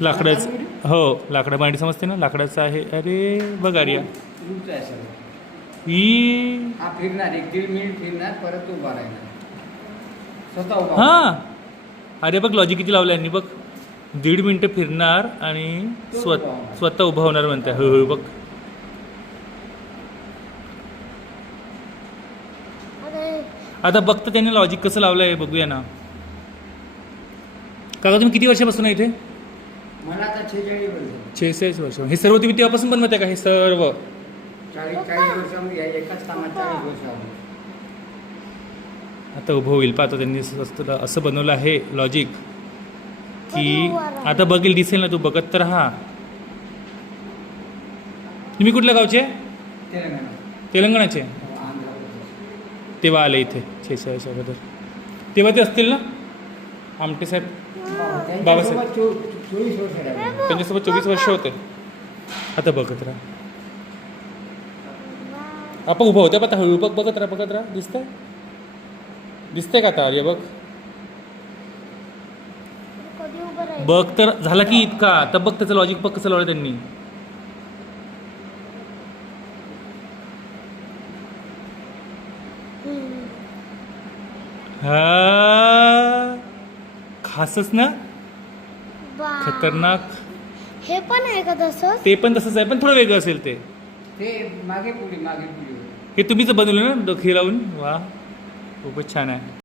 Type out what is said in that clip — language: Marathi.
लाकडाचं हो लाकडा मांडी समजते ना लाकडाचं आहे. अरे बघ आर्या ही हा फिरणार 1-1.5 मिनिट फिरणार परत उभा राहणार स्वतः उभा. हां अरे बघ लॉजिक किती लावलं यांनी बघ 1.5 मिनटं फिरणार आणि स्वतः उभा होणार म्हणते. हो बघ आता बघता त्यांनी लॉजिक कसं लावलं आहे बघूया ना. काका तुम्ही किती वर्षापासून आहे इथे? मला आता 46 वर्ष. 46 वर्ष. हे सर्व तुम्ही तेव्हापासून बनवत आहे का हे सर्व? 40 वर्षामध्ये एकाच कामात 40 वर्ष आलो. आता उभं होईल पाहतो त्यांनी असं बनवलं आहे लॉजिक की आता बघेल दिसेल ना तू बघत तर राहा. तुम्ही कुठल्या गावचे? तेलंगणाचे. तेव्हा आले इथे 46 अगोदर तेव्हा ते असतील ना आमटे साहेब बाबासाहेब 24 वर्ष त्यांच्यासोबत 24 वर्ष होते. आता बघत राहा आपण उभं होत्या आता हळू बघ बघत राहा दिसतंय का आता अरे बघ बघ तर झाला की इतका. आता बघ त्याचं लॉजिक बघ कसं लावलं त्यांनी. हा खासच ना खतरनाक. हे पण आहे का तसं? ते पण तसंच आहे पण थोडं वेगळं असेल ते. मागे पुढे हे तुम्हीच बनवलं ना डोके लावून. वा खूपच छान आहे.